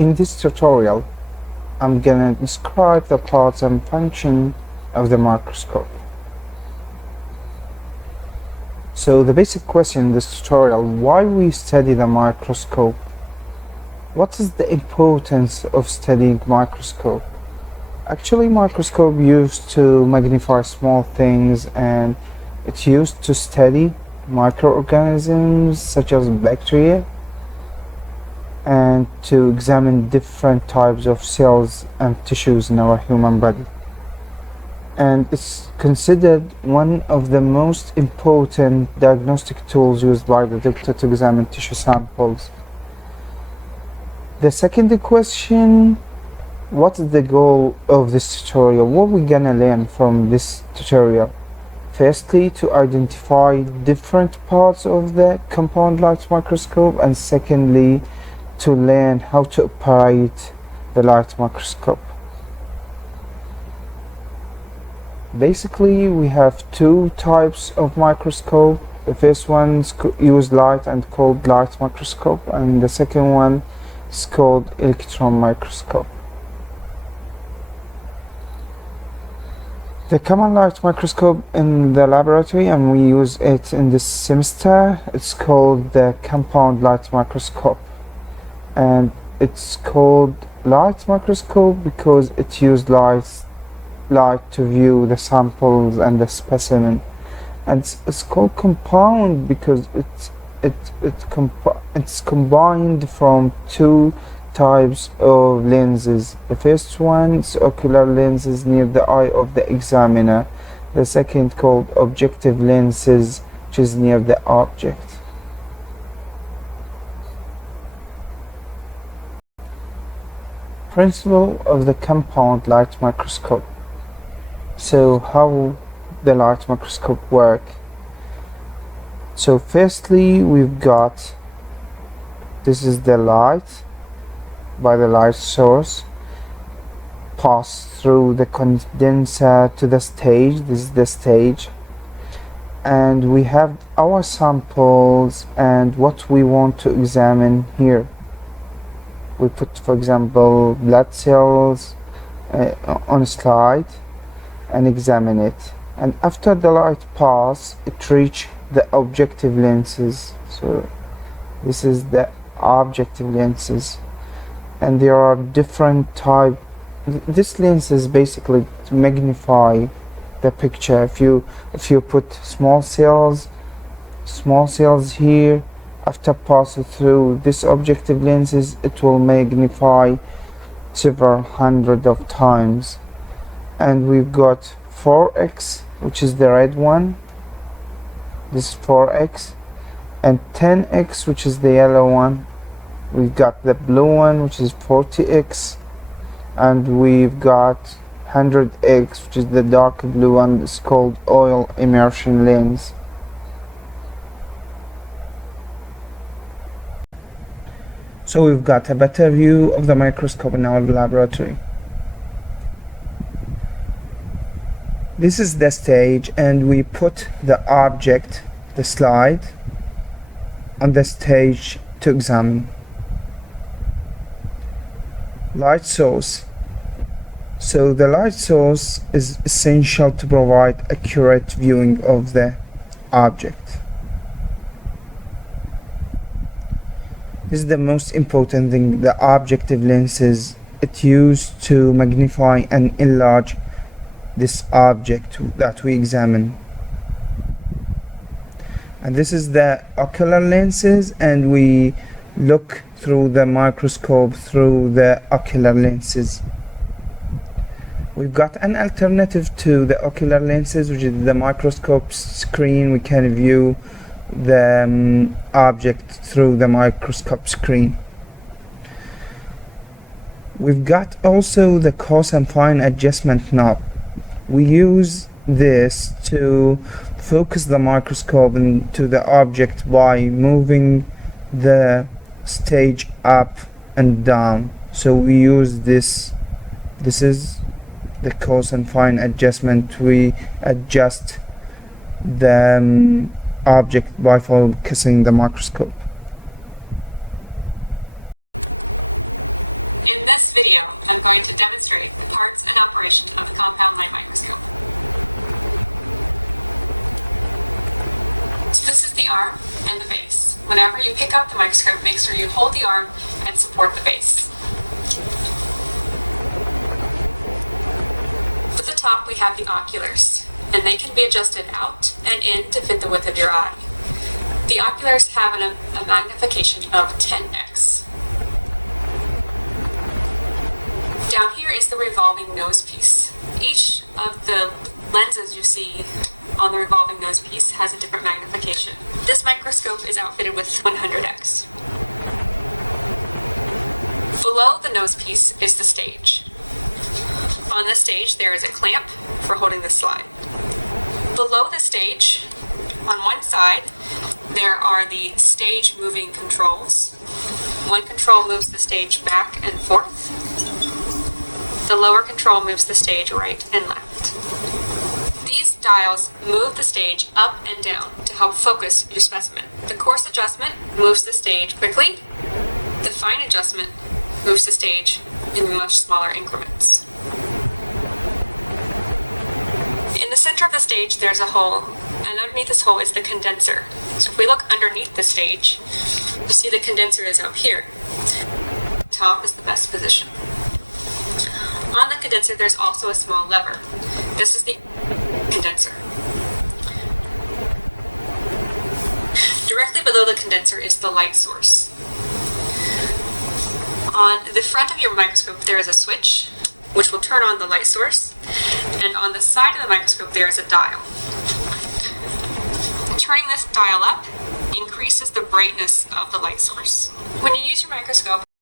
in this tutorial, I'm gonna describe the parts and function of the microscope. So the basic question in this tutorial, why we study the microscope? What is the importance of studying microscope? Actually, microscope used to magnify small things, and it's used to study microorganisms such as bacteria and to examine different types of cells and tissues in our human body. And it's considered one of the most important diagnostic tools used by the doctor to examine tissue samples. The second question, what is the goal of this tutorial? What we're gonna learn from this tutorial? Firstly, to identify different parts of the compound light microscope, and secondly, to learn how to operate the light microscope. Basically, we have two types of microscope. The first one use light and called light microscope, and the second one is called electron microscope. The common light microscope in the laboratory, and we use it in this semester, it's called the compound light microscope. And it's called light microscope because it used light to view the samples and the specimen. And it's called compound because it's combined from two types of lenses. The first one is ocular lenses near the eye of the examiner. The second called objective lenses, which is near the object. Principle of the compound light microscope. So how the light microscope work? So firstly, we've got, this is the light by the light source, pass through the condenser to the stage. This is the stage, and we have our samples and what we want to examine here. We put, for example, blood cells on a slide and examine it, and after the light pass, it reach the objective lenses. So this is the objective lenses, and there are different type. This lens is basically to magnify the picture. If you put small cells here, after passing through this objective lenses, it will magnify several hundred of times. And we've got 4x, which is the red one, this is 4x, and 10x, which is the yellow one. We've got the blue one, which is 40x, and we've got 100x, which is the dark blue one. It's called oil immersion lens. So we've got a better view of the microscope in our laboratory. This is the stage, and we put the object, the slide, on the stage to examine. Light source. So the light source is essential to provide accurate viewing of the object. This is the most important thing, the objective lenses. It's used to magnify and enlarge this object that we examine. And this is the ocular lenses, and we look through the microscope through the ocular lenses. We've got an alternative to the ocular lenses, which is the microscope screen. We can view the object through the microscope screen. We've got also the coarse and fine adjustment knob. We use this to focus the microscope into the object by moving the stage up and down. So we use this. This is the coarse and fine adjustment. We adjust the object by focusing the microscope. In this video, I'm going to demonstrate the parts and operation of the compound light microscope. So this is the arm and the base. Whenever you pick up the microscope, make sure you hold the arm and support the base. At the top we have the oculars, and they can be adjusted out and in to fit the width of your eye. The oculars have a magnification of 10x. Down here is the revolving nose piece. Each of the lenses you see on the revolving nose piece has a different magnification. This microscope is outfitted with 100x. Below the nose piece is the stage. On the stage there is a clamp for holding the slide. Below the stage, on one side, there are the stage moving controls. One control moves the stage back and forth. The lower control moves the stage right and left. These dials move the stage up and down to help focus your specimen. The coarse adjustment moves the stage quickly. The fine adjustment moves the stage in much smaller increments. In the center of the stage there's a hole, and underneath this hole is the condenser. So if we look underneath the stage, you see the condenser is up here. The top is the best position. On the condenser there's also a small lever. This is the condenser. Directly below the condenser is the light source. On the front of your microscope there is a switch which will turn on the light source, and on the side of the microscope there is a dial. Turning this dial up increases the brightness of the light source. When you use your microscope,